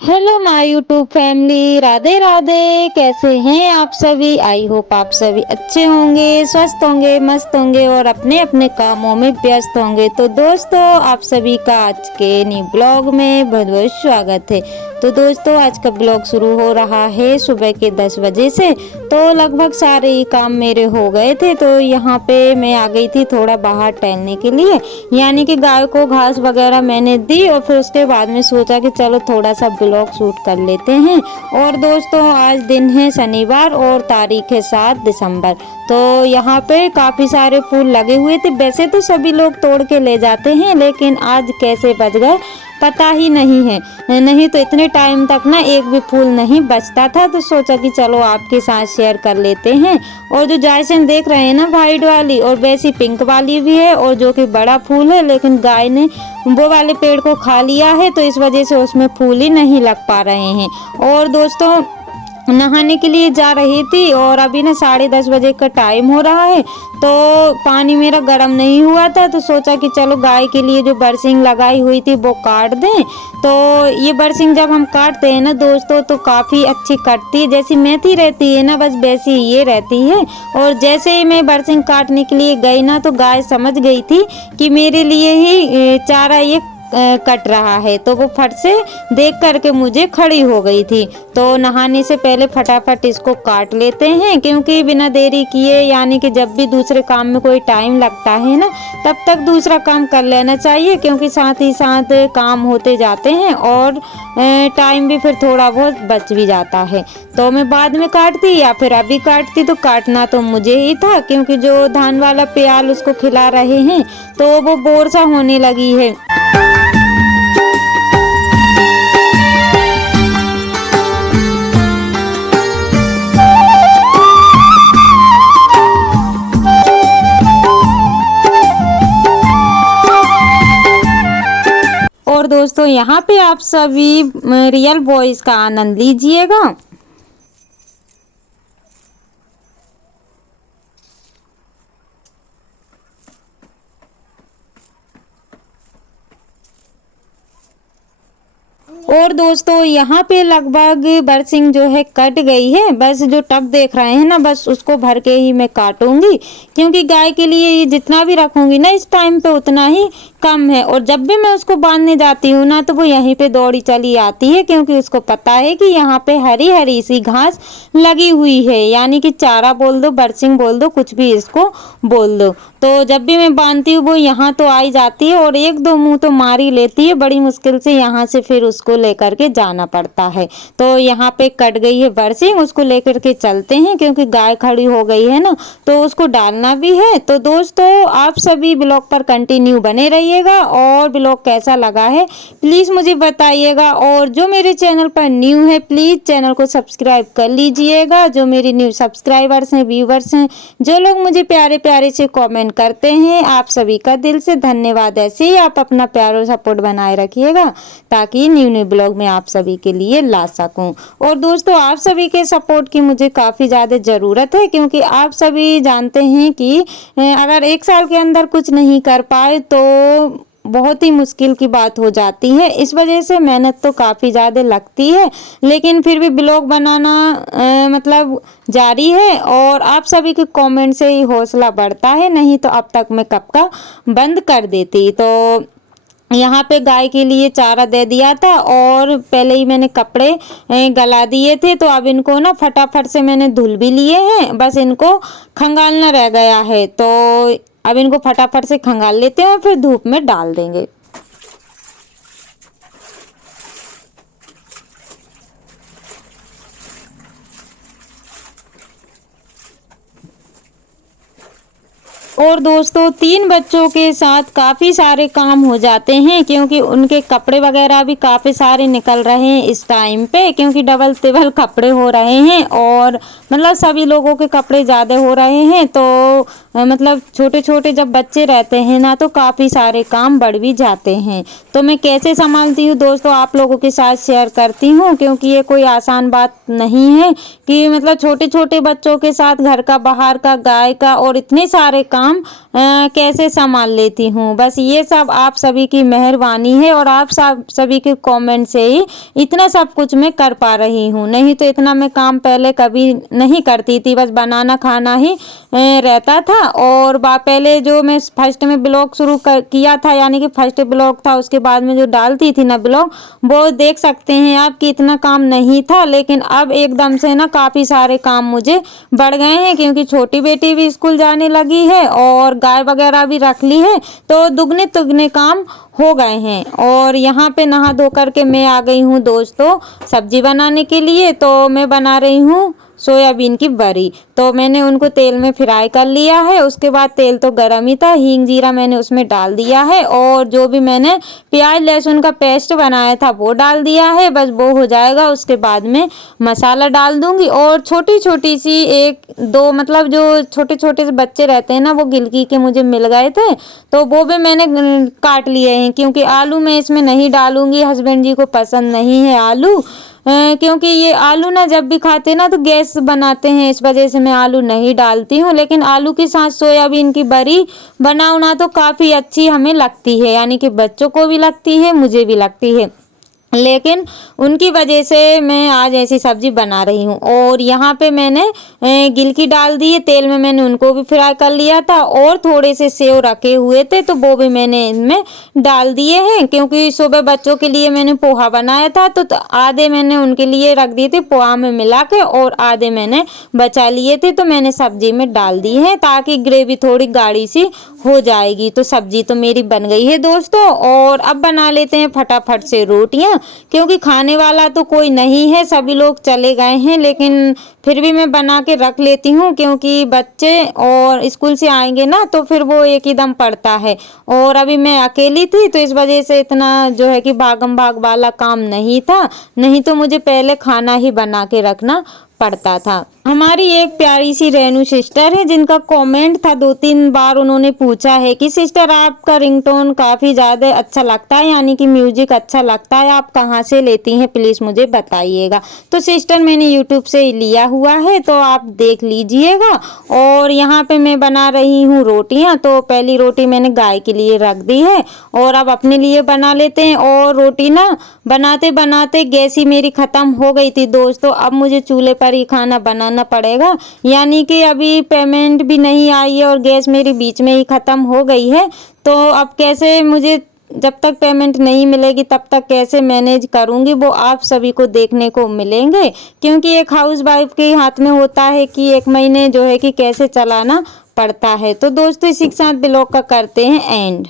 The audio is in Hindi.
Hello my YouTube family, Radhe Radhe. कैसे हैं आप सभी? आई होप आप सभी अच्छे होंगे, स्वस्थ होंगे, मस्त होंगे और अपने अपने कामों में व्यस्त होंगे। तो दोस्तों, आप सभी का आज के न्यू ब्लॉग में बहुत बहुत स्वागत है। तो दोस्तों, आज का ब्लॉग शुरू हो रहा है सुबह के 10 बजे से। तो लगभग सारे ही काम मेरे हो गए थे, तो यहाँ पे मैं आ गई थी थोड़ा बाहर टहलने के लिए, यानी कि गाय को घास वगैरह मैंने दी और फिर उसके बाद में सोचा कि चलो थोड़ा सा ब्लॉग शूट कर लेते हैं। और दोस्तों, आज दिन है शनिवार और तारीख है 7 दिसंबर। तो यहाँ पे काफ़ी सारे फूल लगे हुए थे। वैसे तो सभी लोग तोड़ के ले जाते हैं, लेकिन आज कैसे बच गए पता ही नहीं है। नहीं तो इतने टाइम तक ना एक भी फूल नहीं बचता था, तो सोचा कि चलो आपके साथ शेयर कर लेते हैं। और जो जायसेन देख रहे हैं ना, वाइट वाली और वैसी पिंक वाली भी है, और जो कि बड़ा फूल है, लेकिन गाय ने वो वाले पेड़ को खा लिया है, तो इस वजह से उसमें फूल ही नहीं लग पा रहे हैं। और दोस्तों, नहाने के लिए जा रही थी और अभी ना 10:30 बजे का टाइम हो रहा है, तो पानी मेरा गर्म नहीं हुआ था, तो सोचा कि चलो गाय के लिए जो बरसिंग लगाई हुई थी वो काट दें। तो ये बरसिंग जब हम काटते हैं ना दोस्तों, तो काफ़ी अच्छी कटती है। जैसी मेथी रहती है ना, बस वैसी ये रहती है। और जैसे ही मैं बरसिंग काटने के लिए गई ना, तो गाय समझ गई थी कि मेरे लिए ही चारा ये कट रहा है, तो वो फट से देख करके मुझे खड़ी हो गई थी। तो नहाने से पहले फटाफट इसको काट लेते हैं, क्योंकि बिना देरी किए, यानी कि जब भी दूसरे काम में कोई टाइम लगता है ना, तब तक दूसरा काम कर लेना चाहिए, क्योंकि साथ ही साथ काम होते जाते हैं और टाइम भी फिर थोड़ा बहुत बच भी जाता है। तो मैं बाद में काटती या फिर अभी काटती, तो काटना तो मुझे ही था, क्योंकि जो धान वाला प्याल उसको खिला रहे हैं, तो वो बोर सा होने लगी है। और दोस्तों, यहाँ पे आप सभी रियल वॉइस का आनंद लीजिएगा। और दोस्तों, यहाँ पे लगभग बरसिंग जो है कट गई है। बस जो टब देख रहे हैं ना, बस उसको भर के ही मैं काटूंगी, क्योंकि गाय के लिए ये जितना भी रखूंगी ना इस टाइम पे उतना ही कम है। और जब भी मैं उसको बांधने जाती हूँ ना, तो वो यहीं पे दौड़ी चली आती है, क्योंकि उसको पता है कि यहाँ पे हरी हरी सी घास लगी हुई है, यानी कि चारा बोल दो, बरसिंग बोल दो, कुछ भी इसको बोल दो। तो जब भी मैं बांधती हूँ वो यहाँ तो आई जाती है और एक दो मुंह तो मार ही लेती है। बड़ी मुश्किल से यहाँ से फिर उसको लेकर के जाना पड़ता है। तो यहाँ पे कट गई है बरसिंग, उसको लेकर के चलते हैं, क्योंकि गाय खड़ी हो गई है ना, तो उसको डालना भी है। तो दोस्तों, आप सभी ब्लॉग पर कंटिन्यू बने रहिएगा, और ब्लॉग कैसा लगा है प्लीज़ मुझे बताइएगा। और जो मेरे चैनल पर न्यू है, प्लीज़ चैनल को सब्सक्राइब कर लीजिएगा। जो मेरे न्यू सब्सक्राइबर्स हैं, व्यूवर्स हैं, जो लोग मुझे प्यारे प्यारे से कमेंट करते हैं, आप सभी का दिल से धन्यवाद। ऐसे ही आप अपना प्यार और सपोर्ट बनाए रखिएगा, ताकि न्यू न्यू ब्लॉग में आप सभी के लिए ला सकूं। और दोस्तों, आप सभी के सपोर्ट की मुझे काफ़ी ज़्यादा ज़रूरत है, क्योंकि आप सभी जानते हैं कि अगर 1 साल के अंदर कुछ नहीं कर पाए तो बहुत ही मुश्किल की बात हो जाती है। इस वजह से मेहनत तो काफ़ी ज़्यादा लगती है, लेकिन फिर भी ब्लॉग बनाना मतलब जारी है। और आप सभी के कमेंट से ही हौसला बढ़ता है, नहीं तो अब तक मैं कब का बंद कर देती। तो यहाँ पे गाय के लिए चारा दे दिया था, और पहले ही मैंने कपड़े गला दिए थे, तो अब इनको ना फटाफट से मैंने धुल भी लिए हैं, बस इनको खंगालना रह गया है। तो अब इनको फटाफट से खंगाल लेते हैं और फिर धूप में डाल देंगे। और दोस्तों 3 बच्चों के साथ काफ़ी सारे काम हो जाते हैं, क्योंकि उनके कपड़े वगैरह भी काफ़ी सारे निकल रहे हैं इस टाइम पे, क्योंकि डबल टिबल कपड़े हो रहे हैं और मतलब सभी लोगों के कपड़े ज़्यादा हो रहे हैं। तो मतलब छोटे छोटे जब बच्चे रहते हैं ना, तो काफ़ी सारे काम बढ़ भी जाते हैं। तो मैं कैसे संभालती हूँ दोस्तों, आप लोगों के साथ शेयर करती हूँ, क्योंकि ये कोई आसान बात नहीं है कि मतलब छोटे छोटे बच्चों के साथ घर का, बाहर का, गाय का और इतने सारे काम कैसे संभाल लेती हूँ। बस ये सब आप सभी की मेहरबानी है और आप सब सभी के कमेंट से ही इतना सब कुछ मैं कर पा रही हूँ। नहीं तो इतना मैं काम पहले कभी नहीं करती थी, बस बनाना खाना ही रहता था। और पहले जो मैं फर्स्ट में ब्लॉग शुरू किया था, यानी कि फर्स्ट ब्लॉग था, उसके बाद में जो डालती थी ना ब्लॉग, वो देख सकते हैं आप कि इतना काम नहीं था। लेकिन अब एकदम से ना काफ़ी सारे काम मुझे बढ़ गए हैं, क्योंकि छोटी बेटी भी स्कूल जाने लगी है और गाय वगैरह भी रख ली है, तो दुगने तुगने काम हो गए हैं। और यहाँ पे नहा धो करके मैं आ गई हूँ दोस्तों सब्जी बनाने के लिए। तो मैं बना रही हूँ सोयाबीन की बड़ी। तो मैंने उनको तेल में फ्राई कर लिया है। उसके बाद तेल तो गर्म ही था, हींग जीरा मैंने उसमें डाल दिया है और जो भी मैंने प्याज लहसुन का पेस्ट बनाया था वो डाल दिया है। बस वो हो जाएगा, उसके बाद में मसाला डाल दूंगी। और छोटी छोटी सी एक दो मतलब जो छोटे छोटे से बच्चे रहते हैं ना, वो गिलकी के मुझे मिल गए थे, तो वो भी मैंने काट लिए हैं, क्योंकि आलू मैं इसमें नहीं डालूंगी। हस्बैंड जी को पसंद नहीं है आलू, क्योंकि ये आलू ना जब भी खाते ना तो गैस बनाते हैं, इस वजह से मैं आलू नहीं डालती हूँ। लेकिन आलू के साथ सोयाबीन की बड़ी बनाओ ना तो काफ़ी अच्छी हमें लगती है, यानी कि बच्चों को भी लगती है, मुझे भी लगती है। लेकिन उनकी वजह से मैं आज ऐसी सब्जी बना रही हूँ। और यहाँ पे मैंने गिलकी डाल दी है तेल में, मैंने उनको भी फ्राई कर लिया था और थोड़े से सेव रखे हुए थे, तो वो भी मैंने इनमें डाल दिए हैं। क्योंकि सुबह बच्चों के लिए मैंने पोहा बनाया था, तो आधे मैंने उनके लिए रख दिए थे पोहा में मिला के और आधे मैंने बचा लिए थे, तो मैंने सब्जी में डाल दी है ताकि ग्रेवी थोड़ी गाढ़ी सी हो जाएगी। तो सब्जी तो मेरी बन गई है दोस्तों। और अब बना लेते हैं फटाफट से रोटियां, क्योंकि खाने वाला तो कोई नहीं है, सभी लोग चले गए हैं। लेकिन फिर भी मैं बना के रख लेती हूँ, क्योंकि बच्चे और स्कूल से आएंगे ना तो फिर वो एक ही दम पड़ता है। और अभी मैं अकेली थी, तो इस वजह से इतना जो है कि भागम भाग वाला काम नहीं था, नहीं तो मुझे पहले खाना ही बना के रखना पड़ता था। हमारी एक प्यारी सी रेनू सिस्टर है, जिनका कमेंट था 2-3 बार, उन्होंने पूछा है कि सिस्टर आपका रिंगटोन काफ़ी ज़्यादा अच्छा लगता है, यानी कि म्यूजिक अच्छा लगता है, आप कहाँ से लेती हैं प्लीज़ मुझे बताइएगा। तो सिस्टर मैंने यूट्यूब से लिया हुआ है, तो आप देख लीजिएगा। और यहाँ पे मैं बना रही हूँ रोटियाँ। तो पहली रोटी मैंने गाय के लिए रख दी है और अब अपने लिए बना लेते हैं। और रोटी ना बनाते बनाते गैस ही मेरी ख़त्म हो गई थी दोस्तों, अब मुझे चूल्हे पर ही खाना बनाना पड़ेगा, यानी कि अभी पेमेंट भी नहीं आई है और गैस मेरी बीच में ही ख़त्म हो गई है। तो अब कैसे मुझे, जब तक पेमेंट नहीं मिलेगी तब तक कैसे मैनेज करूंगी, वो आप सभी को देखने को मिलेंगे। क्योंकि एक हाउस वाइफ के हाथ में होता है कि एक महीने जो है कि कैसे चलाना पड़ता है। तो दोस्तों इसी के साथ ब्लॉग का करते हैं एंड।